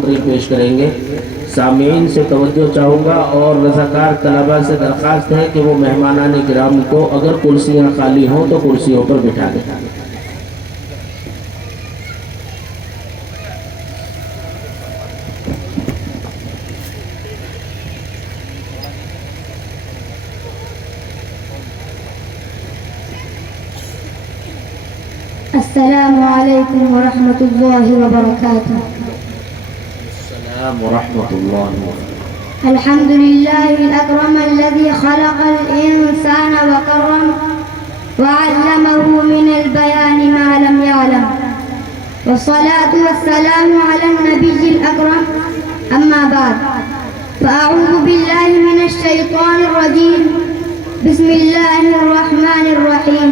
تقریر پیش کریں گے. سامعین سے توجہ چاہوں گا اور رضاکار طلباء سے درخواست ہے کہ وہ مہمانان کرام کو اگر کرسیاں خالی ہوں تو کرسیوں پر بٹھا دیں. السلام علیکم ورحمۃ اللہ وبرکاتہ. السلام ورحمۃ اللہ وبرکاتہ. الحمد للہ الاکرم الذی خلق الانسان وکرم وعلمه من البیان ما لم يعلم والصلاة والسلام على النبی الاکرم اما بعد فاعوذ باللہ من الشیطان الرجیم بسم اللہ الرحمن الرحیم.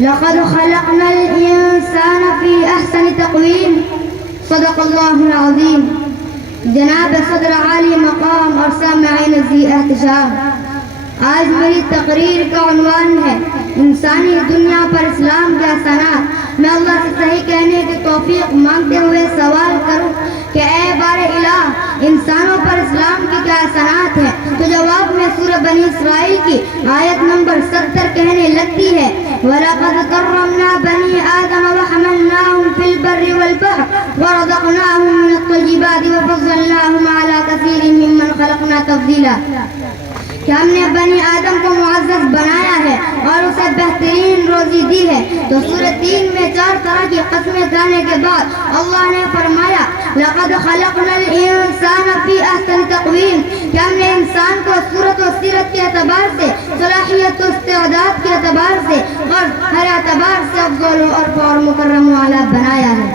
لقد خلقنا الانسان في احسن تقویم صدق اللہ العظیم. جناب صدر عالی مقام اور سامعین ذی احتشام، آج میری تقریر کا عنوان ہے انسانی دنیا پر اسلام کے احسانات. میں اللہ سے صحیح کہنے کی توفیق مانگتے ہوئے سوال کروں کہ اے بار الہ، انسانوں پر اسلام کی کیا احسانات ہیں؟ تو جواب میں سورہ بنی اسرائیل کی آیت نمبر 70 کہنے لگتی ہے وَلَقَدْ كَرَّمْنَا بَنِي آدَمَ وَحَمَلْنَاهُمْ فِي الْبَرِّ وَالْبَحْرِ وَرَزَقْنَاهُم مِّنَ الطَّيِّبَاتِ وَفَضَّلْنَاهُمْ عَلَىٰ كَثِيرٍ مِّمَّنْ خَلَقْنَا تَفْضِيلًا. کہ ہم نے بنی آدم کو معزز بنایا ہے اور اسے بہترین روزی دی ہے. تو سورہ 3 میں 4 طرح کی قسمیں کہنے کے بعد اللہ نے فرمایا لَقَدْ خَلَقْنَا الْإِنسَانَ فِي أَحْسَنِ تَقْوِيمٍ کہ ہم نے انسان کو صورت و سیرت کے اعتبار سے، صلاحیت و استعداد کے اعتبار سے اور ہر اعتبار سے افضل اور مکرم و اعلیٰ بنایا ہے.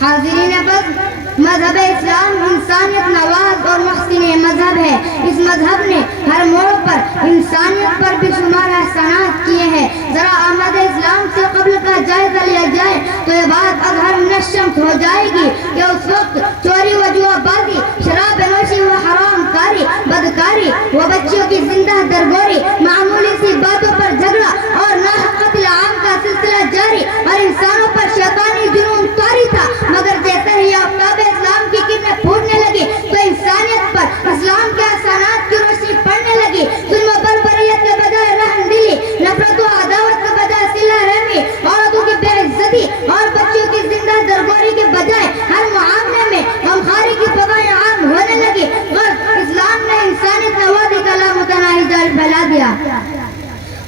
حاضرین بس، مذہب اسلام انسانیت نواز اور محسن مذہب ہے. اس مذہب نے ہر موڑ پر انسانیت پر بے شمار احسانات کیے ہیں. ذرا آمد اسلام سے قبل کا جائزہ لیا جائے تو یہ بات اظہر من الشمس ہو جائے گی کہ اس وقت چوری و جوا بازی، شراب نوشی و حرام کاری، بدکاری و بچیوں کی زندہ درگوری، معمولی سی باتوں پر جھگڑا اور ناحق قتل عام کا سلسلہ جاری اور انسانوں پر شیطانی جنون طاری تھا. مگر جیسے ہی آفتاب اسلام کی کرنیں پھوٹنے لگی تو انسانیت پر اسلام کے احسانات کی روشنی پڑنے لگی. ظلم و بربریت کے بجائے رحم دلی، نفرت و عداوت کے بجائے صلہ رحمی، عورتوں کی بے عزتی اور بچیوں کی زندہ درگوری کے بجائے ہر معاملے میں غمخواری کی فضائیں عام ہونے لگی. اور اسلام نے انسانیت نوازی کا لامتناہی جال پھیلا دیا.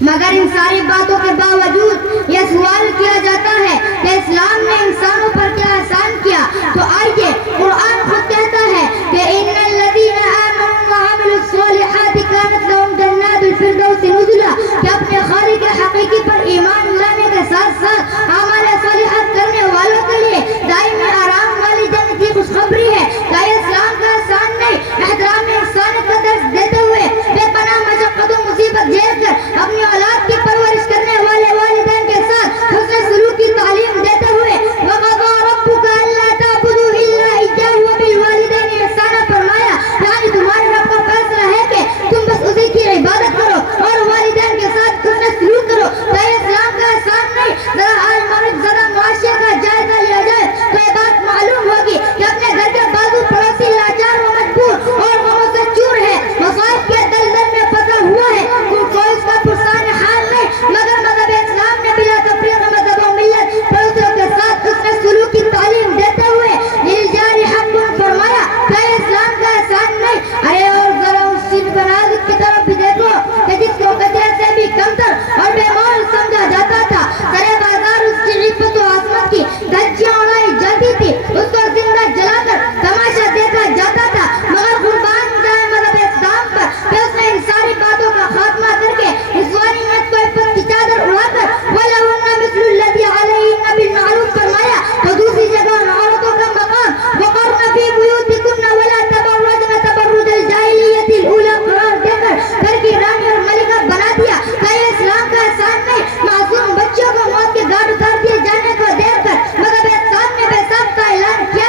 مگر ان ساری باتوں کے باوجود یہ سوال کیا جاتا ہے کہ اسلام نے انسانوں پر کیا احسان کیا. تو آئیے، قرآن خود کہتا ہے کہ ان الذین آمنوا وعملوا الصالحات كانت لهم جنات الفردوس نزلا کہ اپنے خالق حقیقی پر ایمان لانے کے ساتھ ساتھ اعمال صالحات کرنے والوں کے لیے دائمی آرام والی جنت کی خوشخبری ہے. کیا یہ اسلام کا احسان نہیں؟ احترام انسانیت کا درس دیتے ہوئے بے پناہ مشقت و مصیبت جھیل کر اپنی اولاد کی پرورش کرنے والے والدین کے ساتھ حسن سلوک کی تعلیم دیتے ہوئے وَقَضَىٰ رَبُّكَ أَلَّا تَعْبُدُوا إِلَّا إِيَّاهُ وَبِالْوَالِدَيْنِ إِحْسَانًا فرمایا. یعنی تمہارے رب کا فیصلہ ہے کہ تم بس اسی کی عبادت کرو اور والدین کے ساتھ حسن سلوک کرو. کیا اسلام کا احسان نہیں؟ ذرا آج مرد زدہ معاشرے کا جائزہ لیا جائے تو یہ بات معلوم ہوگی کہ اپنے گھر کے بازو پڑوسی لاچار و مجبور اور غموں سے چور ہے، مصائب کے دلدل میں پھنسا ہوا ہے. کوئی اس کا پرسان حال نہیں. مگر مذہب اسلام نے بلا تفریق مذہب و ملت پڑوسیوں کے ساتھ حسن سلوک کی تعلیم دیتے ہوئے للجار حق فرمایا. کیا اسلام کا احسان نہیں؟ ارے اور ذرا اس چیز بناز کی طرف بھی دیکھو کہ جس کو قطرے سے بھی کمتر اور بے مول سمجھا جاتا تھا. سرے بازار اس کی عفت و عظمت کی دھجیاں اڑائی جاتی تھی، اس کو زندہ جلا کر تماشا دیکھا جاتا تھا. مگر قربان جائے مذہب اسلام پر کہ اس نے ان ساری باتوں کا خاتمہ کر کے نسوانیت کو عفت کی چادر اڑا کر وَلَهُنَّ مِثْلُ الَّذِي عَلَيْهِنَّ بِالْمَعْرُوفِ فرمایا. تو دوسری جگہ ان عورتوں کا مقام وَقَرْنَ فِي بُيُوتِكُنَّ وَلَا تَبَرَّجْنَ تَبَرُّجَ الْجَاهِلِيَّةِ الْأُولَىٰ قرار دے کر گھر کی رانی اور ملکہ بنا دیا. کیا یہ اسلام کا احسان نہیں؟ معصوم بچوں کو موت کے گھاٹ اتار دیے جانے کو دیکھ کر مذہب اسلام نے بے ساختہ اعلان کیا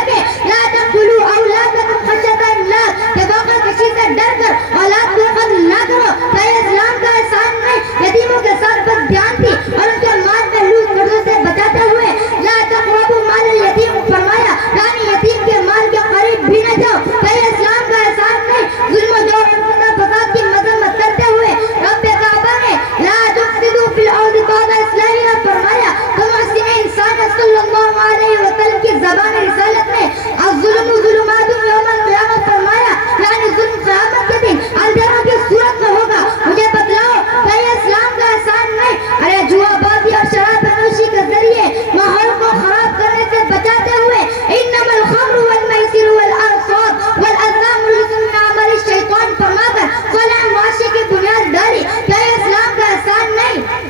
زبان رسالت میں الظلم ظلمات یوم القیامت فرمایا، یعنی ظلم قیامت کے دن اندھیروں کی صورت میں ہوگا۔ مجھے بتلاؤ کیا یہ اسلام کا احسان نہیں؟ ارے جوا بازی اور شراب نوشی کے ذریعے ماحول کو خراب کرنے سے بچاتے ہوئے انما الخمر والمیسر والانصاب والازلام رجس من عمل الشیطان فرما کر صالح معاشرے کی بنیاد ڈالی، کیا یہ اسلام کا احسان نہیں؟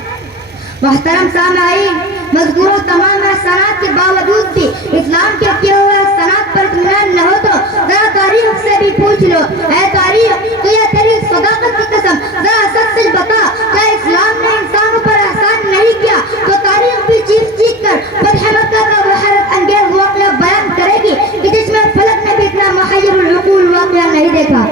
محترم سامعین، مذکورہ تمام احسانات کے باوجود بھی اسلام کے کیے ہوئے احسانات پر اطمینان نہ ہو تو ذرا تاریخ سے بھی پوچھ لو، اے تاریخ تو یہ تیری صداقت کی قسم ذرا سچ سچ بتا، کیا اسلام نے انسانوں پر احسان نہیں کیا؟ تو تاریخ بھی چیخ چیخ کر فتح مکہ کا وہ حیرت انگیز واقعہ بیان کرے گی کہ جس میں فلک نے بھی اتنا محیر العقول واقعہ نہیں دیکھا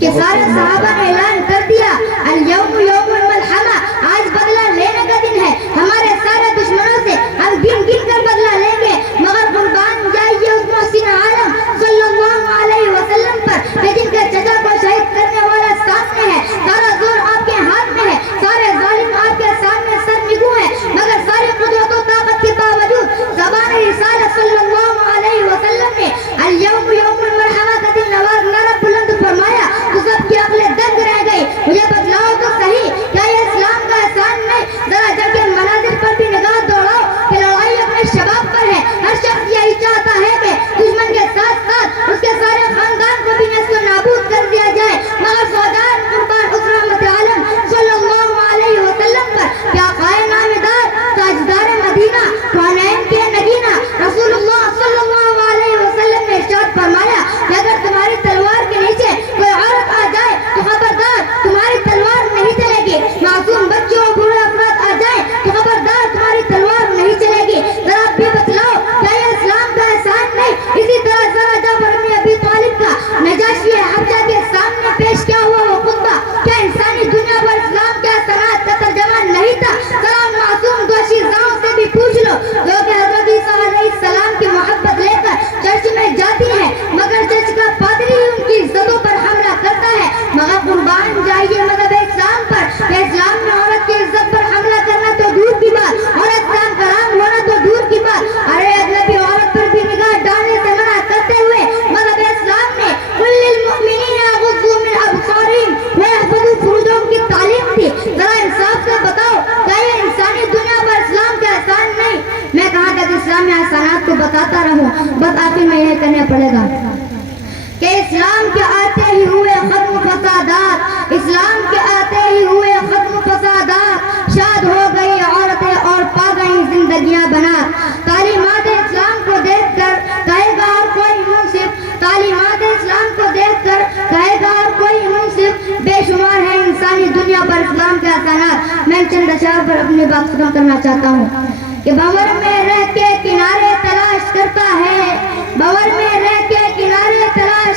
کہ سارے صحابہ نے اعلان کر دیا الیوم یوم الملحمہ، آج بدلہ لینے کا دن ہے، ہمارے سارے دشمنوں سے ہم گن گن کر بدلہ لیں گے، مگر قربان جائیے اس محسن عالم صلی اللہ علیہ وسلم پر کہ جن کے چچا کو شہید کرنے والا سامنے ہے، سارا زور آپ کے ہاتھ میں ہے، سارے ظالم آپ کے سامنے سر نگو ہے، مگر ساری قدرت و طاقت کے باوجود زبان رسالت صلی اللہ علیہ وسلم نے الیوم یوم الملحمہ کا دن نواز نعرہ بلند فرمایا تو سب کی عقلیں دنگ رہ گئی۔ مجھے بتلاؤ تو صحیح، کیا یہ اسلام کا احسان نہیں؟ ذرا جنگ کے مناظر پر بھی نگاہ دوڑاؤ کہ لڑائی اپنے شباب پر ہے، ہر شخص یہی چاہتا ہے کہ دشمن کے ساتھ ساتھ اس کے سارے خاندان کو بھی نسل و نابود کر دیا جائے، مگر فوجان قربان اس رحمت عالم صلی اللہ علیہ وسلم پر کیا قائے نامدار تاجدار مدینہ کونین کے نگینہ رسول اللہ صلی اللہ علیہ وسلم نے ارشاد فرمایا کہ اگر تمہاری تلوار کے نیچے کوئی عورت آ جائے تو خبردار تمہاری تلوار نہیں چلے گی، معصوم بچے اور بوڑھے افراد آ جائیں تو خبردار تمہاری تلوار نہیں چلے گی۔ ذرا بھی بتلاؤ کیا یہ اسلام کا احسان نہیں؟ اسی طرح ذرا جعفر بن ابی طالب کا نجاشی حبشہ کے سامنے پیش کیا ہوا وہ خطبہ کیا انسانی دنیا پر اسلام کے اثرات کا ترجمہ نہیں تھا؟ ذرا معصوم دوشیزاؤں سے بھی پوچھ لو جو کہ حضرت عیسیٰ علیہ السلام کی محبت لے کر چرچ میں جاتی ہیں، مگر چرچ کا پادری ان کی عزتوں پر حملہ کرتا ہے، مگر قربان جائیے مذہب اسلام پر کہ اسلام میں عورت کی عزت پر حملہ کرنا تو دور کی بات، عورت کا کلام ہونا تو دور کی بات، ارے اجنبی عورت پر بھی نگاہ ڈالنے سے منع کرتے ہوئے مذہب اسلام نے قل للمؤمنین یغضوا من ابصارہم ویحفظوا فروجہم کی تعلیم دی۔ ذرا انصاف سے بتاؤ کیا یہ انسانی دنیا پر اسلام کا احسان نہیں؟ میں کہاں تک اسلامی احسانات کو بتاتا رہوں، بس آخر میں یہ کرنا پڑے گا کہ اسلام کے آتے ہی ہوئے ختم فسادات، اسلام کے آتے ہی ہوئے ختم فسادات، شاد ہو گئی عورتیں اور پا گئی زندگیاں بنا۔ تعلیمات اسلام کو دیکھ کر کہے گا اور کوئی منصف، تعلیمات اسلام کو دیکھ کر کہے گا اور کوئی منصف، بے شمار ہے انسانی دنیا پر اسلام کے احسانات۔ میں چند اشعار پر اپنی بات ختم کرنا چاہتا ہوں کہ بھور میں رہ کے کنارے تلاش کرتا ہے، بھور میں رہ کے کنارے تلاش